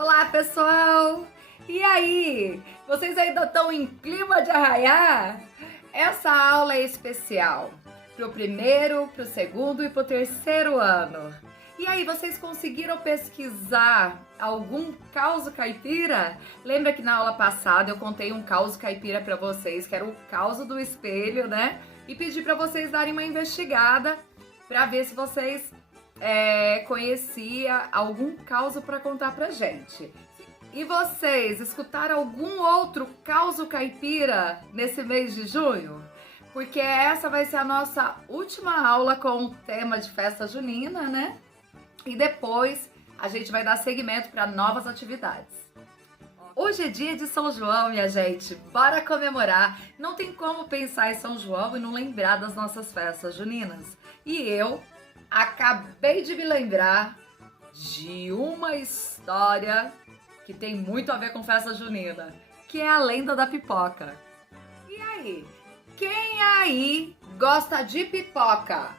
Olá, pessoal! E aí? Vocês ainda estão em clima de arraiar? Essa aula é especial para o primeiro, para o segundo e para o terceiro ano. E aí, vocês conseguiram pesquisar algum causo caipira? Lembra que na aula passada eu contei um causo caipira para vocês, que era o causo do espelho, né? E pedi para vocês darem uma investigada para ver se vocês conhecia algum causo para contar pra gente. E vocês escutaram algum outro causo caipira nesse mês de junho? Porque essa vai ser a nossa última aula com o tema de festa junina, né? E depois a gente vai dar seguimento para novas atividades. Hoje é dia de São João, minha gente. Bora comemorar. Não tem como pensar em São João e não lembrar das nossas festas juninas. E eu acabei de me lembrar de uma história que tem muito a ver com festa junina, que é a lenda da pipoca. E aí? Quem aí gosta de pipoca?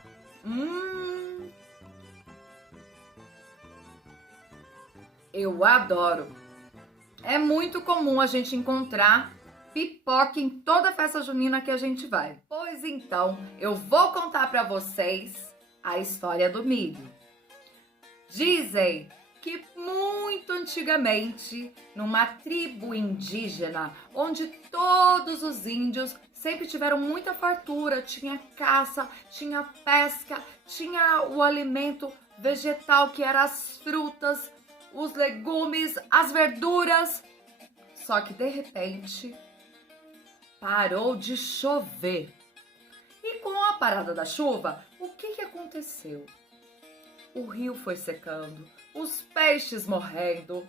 Eu adoro. É muito comum a gente encontrar pipoca em toda festa junina que a gente vai. Pois então, eu vou contar para vocês a história do milho. Dizem que muito antigamente, numa tribo indígena, onde todos os índios sempre tiveram muita fartura, tinha caça, tinha pesca, tinha o alimento vegetal que eram as frutas, os legumes, as verduras. Só que de repente parou de chover. E com a parada da chuva, o que aconteceu? O rio foi secando, os peixes morrendo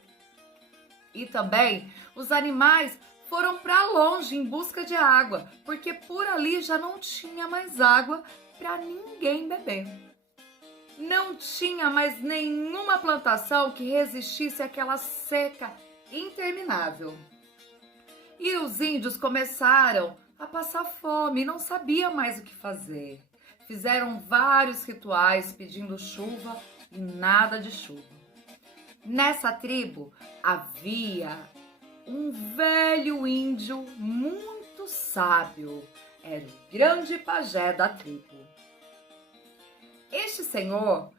e também os animais foram para longe em busca de água, porque por ali já não tinha mais água para ninguém beber. Não tinha mais nenhuma plantação que resistisse àquela seca interminável. E os índios começaram a passar fome e não sabiam mais o que fazer. Fizeram vários rituais pedindo chuva e nada de chuva. Nessa tribo havia um velho índio muito sábio. Era o grande pajé da tribo. Este senhor,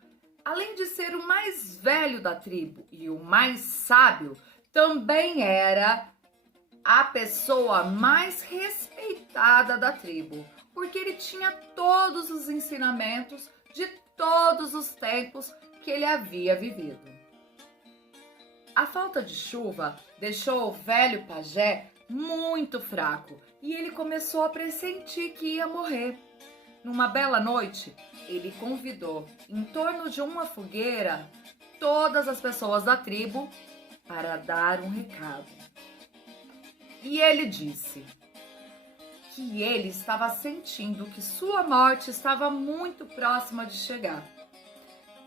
além de ser o mais velho da tribo e o mais sábio, também era a pessoa mais respeitada da tribo, porque ele tinha todos os ensinamentos de todos os tempos que ele havia vivido. A falta de chuva deixou o velho pajé muito fraco e ele começou a pressentir que ia morrer. Numa bela noite, ele convidou, em torno de uma fogueira, todas as pessoas da tribo para dar um recado. E ele disse que ele estava sentindo que sua morte estava muito próxima de chegar.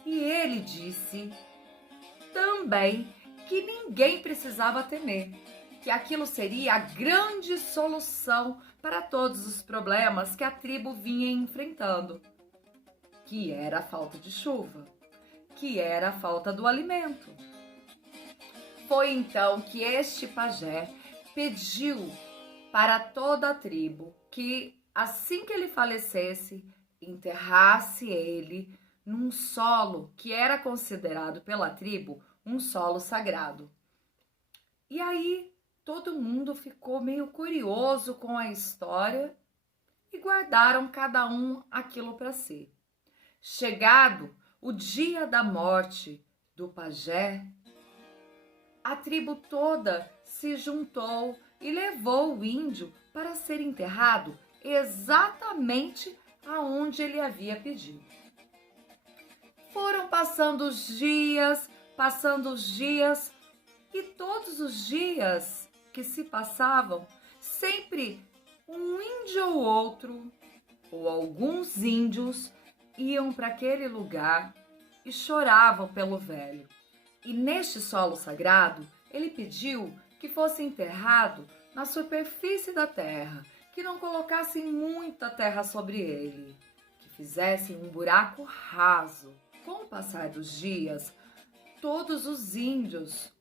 E ele disse também que ninguém precisava temer, que aquilo seria a grande solução para todos os problemas que a tribo vinha enfrentando, que era a falta de chuva, que era a falta do alimento. Foi então que este pajé pediu para toda a tribo que, assim que ele falecesse, enterrasse ele num solo que era considerado pela tribo um solo sagrado. E aí todo mundo ficou meio curioso com a história e guardaram cada um aquilo para si. Chegado o dia da morte do pajé, a tribo toda se juntou e levou o índio para ser enterrado exatamente aonde ele havia pedido. Foram passando os dias, e todos os dias que se passavam, sempre um índio ou outro, ou alguns índios, iam para aquele lugar e choravam pelo velho. E neste solo sagrado, ele pediu que fosse enterrado na superfície da terra, que não colocassem muita terra sobre ele, que fizessem um buraco raso. Com o passar dos dias, todos os índios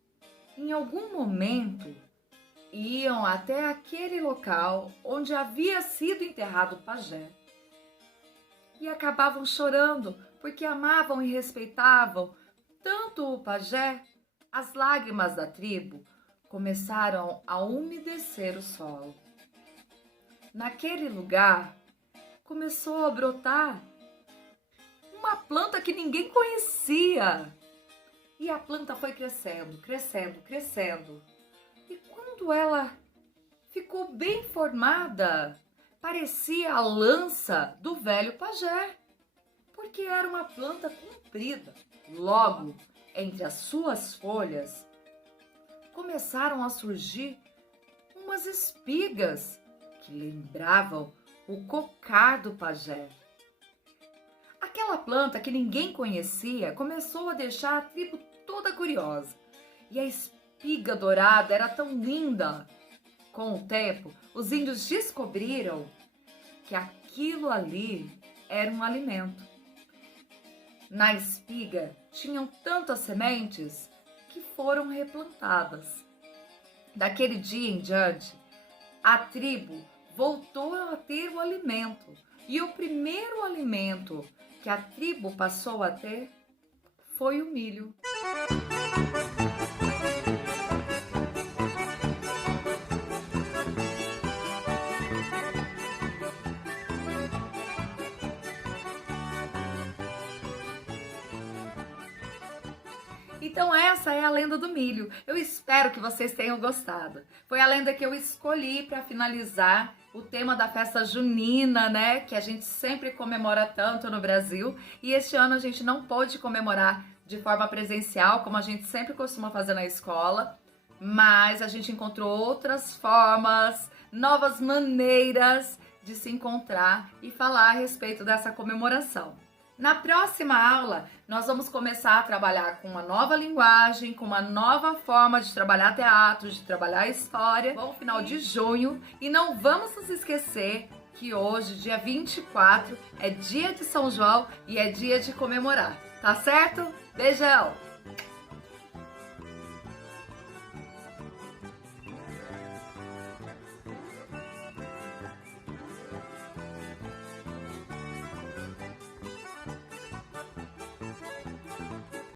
em algum momento, iam até aquele local onde havia sido enterrado o pajé e acabavam chorando porque amavam e respeitavam tanto o pajé. As lágrimas da tribo começaram a umedecer o solo. Naquele lugar começou a brotar uma planta que ninguém conhecia. E a planta foi crescendo, crescendo, crescendo. E quando ela ficou bem formada, parecia a lança do velho pajé, porque era uma planta comprida. Logo, entre as suas folhas, começaram a surgir umas espigas que lembravam o cocar do pajé. Aquela planta que ninguém conhecia começou a deixar a tribo toda curiosa. E a espiga dourada era tão linda. Com o tempo, os índios descobriram que aquilo ali era um alimento. Na espiga tinham tantas sementes que foram replantadas. Daquele dia em diante, a tribo voltou a ter o alimento. E o primeiro alimento que a tribo passou a ter foi o milho. Então essa é a lenda do milho. Eu espero que vocês tenham gostado. Foi a lenda que eu escolhi para finalizar o tema da festa junina, né? Que a gente sempre comemora tanto no Brasil. E este ano a gente não pôde comemorar de forma presencial, como a gente sempre costuma fazer na escola. Mas a gente encontrou outras formas, novas maneiras de se encontrar e falar a respeito dessa comemoração. Na próxima aula, nós vamos começar a trabalhar com uma nova linguagem, com uma nova forma de trabalhar teatro, de trabalhar história. Vamos final de junho e não vamos nos esquecer que hoje, dia 24, é dia de São João e é dia de comemorar, tá certo? Beijão!